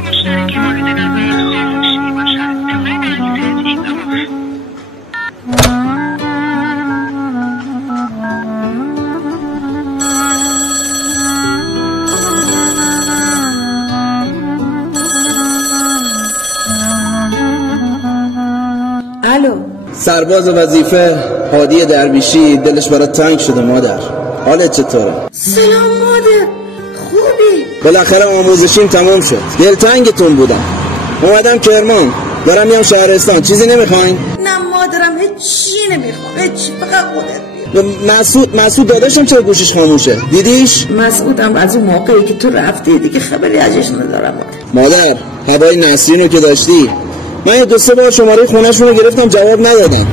مشترک مورد نظر خاموشی باشد. دقیقه درگیزه این امر. الو سرباز وظیفه هادی درویشی، دلش برات تنگ شده مادر. حالت چطوره؟ سلام مادر، خوبی؟ بالاخره آموزشیم تمام شد. دلتنگتون بودم. اومدم کرمان، دارم میام شهرستان. چیزی نمیخواین؟ نه مادرم هیچی نمیخوام، هیچی، فقط خودت بیا. مسعود داداشم چرا گوشش خاموشه؟ دیدیش؟ مسعودم از اون موقعی که تو رفتی دیگه خبری ازش ندارم مادر. هوای نسرین رو که داشتی، من یه 2-3 بار شماره خونه‌شون رو گرفتم جواب ندادن.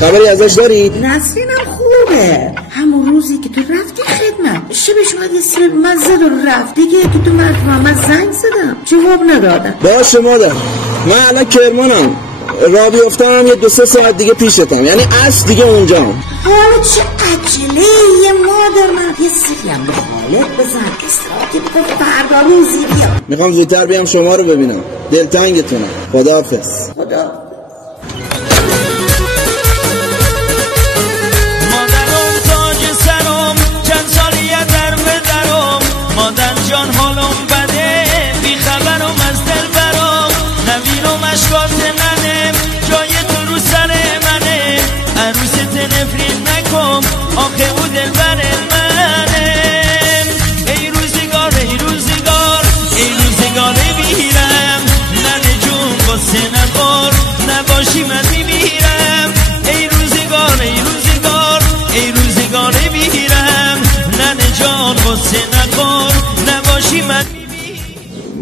خبری ازش داری؟ نسرینم خوبه. همون روزی که تو رفتی خدمت شبش اومد یه سر مزد رو رفتی که تو محمد زنگ زدم جواب ندادم. باشه مادر، من الان کرمانم، راه بیفتم یه 2-3 ساعت دیگه پیشتم، یعنی اصل دیگه اونجام. حالا چه عجله یه مادر، من یه سریم به خالت بزن که بکن فردا روزی بیا. میخوام زودتر بیام شما رو ببینم. دلتنگتونم. خداحافظ. خدا. مادرم تاج سرم، چند سالیه در بدرم، مادر جان حالم بده، بی خبرم از دل برم، نویرم اشکات منم، جای تو رو سر منه، عروست نفرین نکن، آخه او دل بر منم. ای روزگار ای روزگار ای روزگار میرم، ننه جون قصه نخور، نباشی من میمیرم. ای روزگار ای روزگار ای روزگار میرم، ننه جان قصه نخور، نباشی من میمیرم.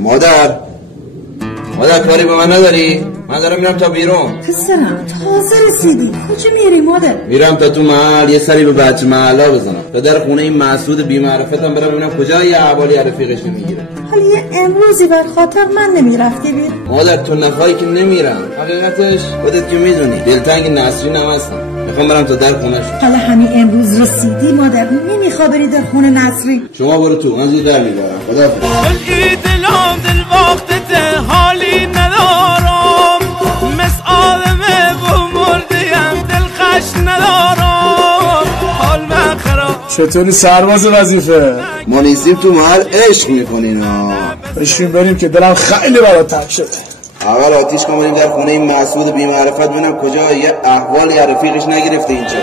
مادر کاری به من نداری؟ من دارم میرم تا بیرون. پسرم تازه رسیدی، کجا میری مادر؟ میرم تا تو محل یه سری به بچه محلا بزنم. پدر خونه این مسعود بی معرفتم برم ببینم کجا یه احوالی رفیقش میگیره. حالا یه امروزی بر خاطر من نمیرفتی بیر؟ مادر تو نخواهی که نمیرم. حقیقتش خودت که میدونی دلتنگ نسرین هم هستم. میخوام برم تا در خونه شو. حالا همین امروز رسیدی مادر، نمیخوای بری در خونه نسرین؟ شما برو تو، من زود در میبرم. خداحافظ. دل وقتت حالی ندارم، مثل آدم و مردیم دلخش ندارم، حال من خراب. چطوری سرباز وظیفه؟ ما نیستیم تو محل عشق میکنین ها. بشین بریم که دلم خیلی برات تنگ شده. اول آتیش کنم بریم در خونه این مسعود بی معرفت ببینم کجا یه احوال یا رفیقش نگرفته اینجا.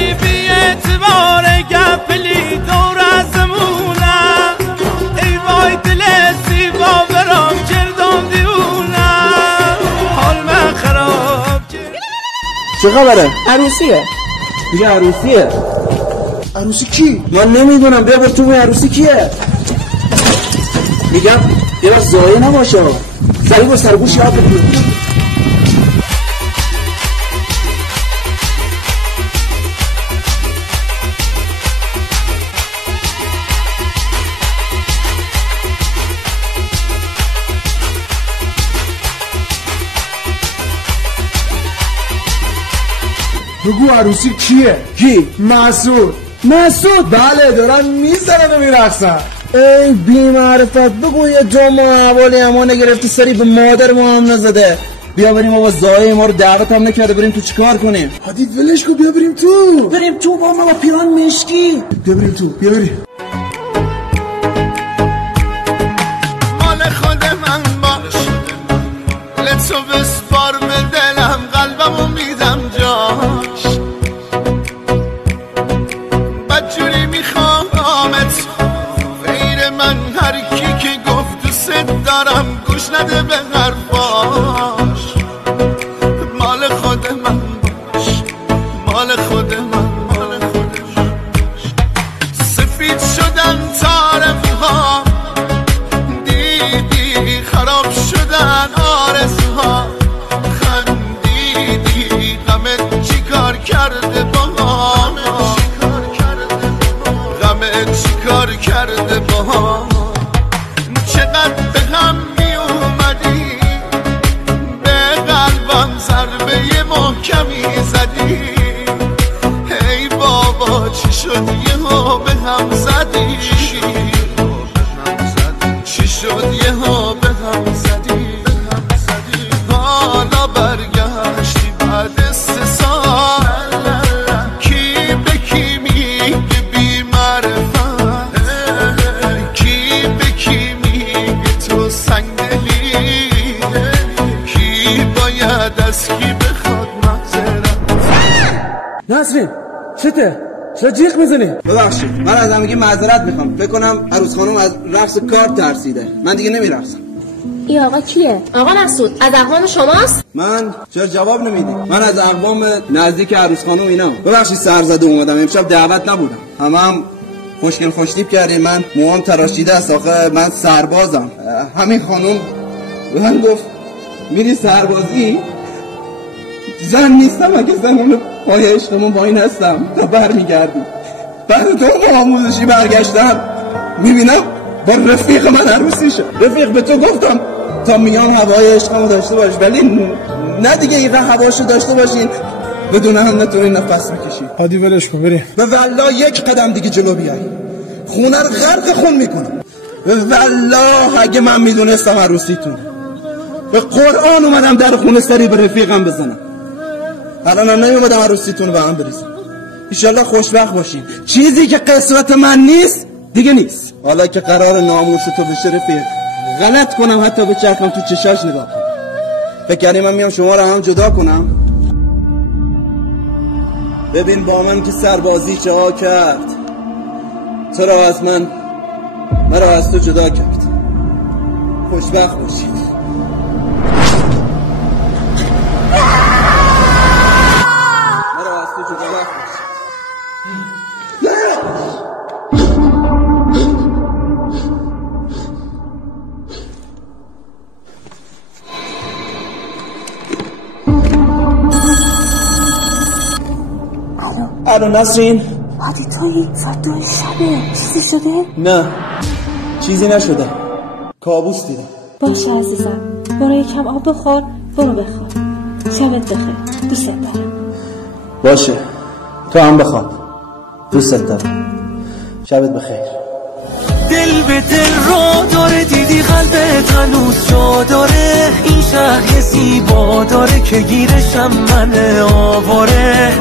ای بی اعتبار گپلی دور ازمونم، ای وای دل زیبا برام گردم دیونم، حال من خراب. چه خبره؟ عروسیه. دیگه عروسیه؟ عروسی کی؟ من نمیدونم. بیا بر تو عروسی کیه؟ میگم یه وقت زایه نباشه. سریع با سرگوش یاد بکنیم. بگو عروسی کیه؟ کی؟ مسعود. مسعود؟ بله دارن میزنن و میرقصن. ای بی معرفت بگو یه جا ما حوالی اما نگرفتی سری به مادر ما هم نزده. بیا بریم بابا، زایه ما رو دعوت هم نکرده، بریم تو چیکار کنیم؟ هادی ولش کن، بیا بریم تو. بریم تو بابا با پیران مشکی. بیا بریم تو، بیا بریم. مال خود من باش، لطفو بسپار به دلم، قلبمو میدم جاش، بدجوری میخوامت، غیر من هر کی که گفت دوست دارم گوش نده به حرفاش. مال خود من باش، مال خود من، مال خود من. سفید شدن طرفها، دیدی خراب شدن آرزوها، خندیدی غمت چیکار کرده با ما، غمت چیکار کرده با ما. چقدر به هم می اومدی، به قلبم ضربه محکمی زدی. ای بابا چی شد یهو هم زدی چی شد یه ها به هم زدی حالا برگشتی بعد 3 سال کی به کی میگه بی معرفت کی به کی میگه تو سنگدلی کی باید از کی بخواد معذرت نسرین چته؟ چرا جیغ میزنی؟ ببخشید من از همگی معذرت میخوام. فکر کنم عروس خانم از رقص کارت ترسیده. من دیگه نمیرقصم. این آقا کیه؟ آقا مسعود از اقوام شماست؟ من چرا جواب نمیدی؟ من از اقوام نزدیک عروس خانم اینم. ببخشید سرزده اومدم. امشب دعوت نبودم. هم خوشگل خوشتیپ کردیم. من موام تراشیده است. آخه من سربازم. همین خانم به من گفت میری سربازی؟ زن نیستم. اگه زنون پای عشقمون با این هستم تا برمیگردیم. بعد 2 ماه آموزشی برگشتم میبینم با رفیق من عروسی شد. رفیق به تو گفتم تا میان هوای عشقمو داشته باش، ولی نه دیگه این هواشو داشته باشین بدون هم نتونین نفس بکشین. عادی ولش کن بریم. به والله 1 قدم دیگه جلو بیایی خونه رو غرق خون میکنم. به والله اگه من میدونستم عروسیتون به قرآن اومدم در خونه سری به رفیقم بزنم. الانم نمیومدم عروسیتون رو به هم بریزم. ایشالله خوشبخت باشین. چیزی که قسمت من نیست دیگه نیست. حالا که قرار ناموس تو بشه رفیق غلط کنم حتی به چرخم تو چشاش نگاه کنم. فکر کردی من میام شما رو هم جدا کنم؟ ببین با من که سربازی چه ها کرد. تو را از من مرا از تو جدا کرد. خوشبخت باشید. الو نسرین. عادی توی فردای شبه چیزی شده؟ نه چیزی نشده. کابوس دیدم. باشه عزیزم برو یکم آب بخور. برو بخواب. شبت بخیر. دوست دارم. باشه تو هم بخواب. دوست دارم. شبت بخیر. دل به دل رو داره دیدی قلبت هنوز جا داره. این شهر زیبا داره که گیرشم من آواره.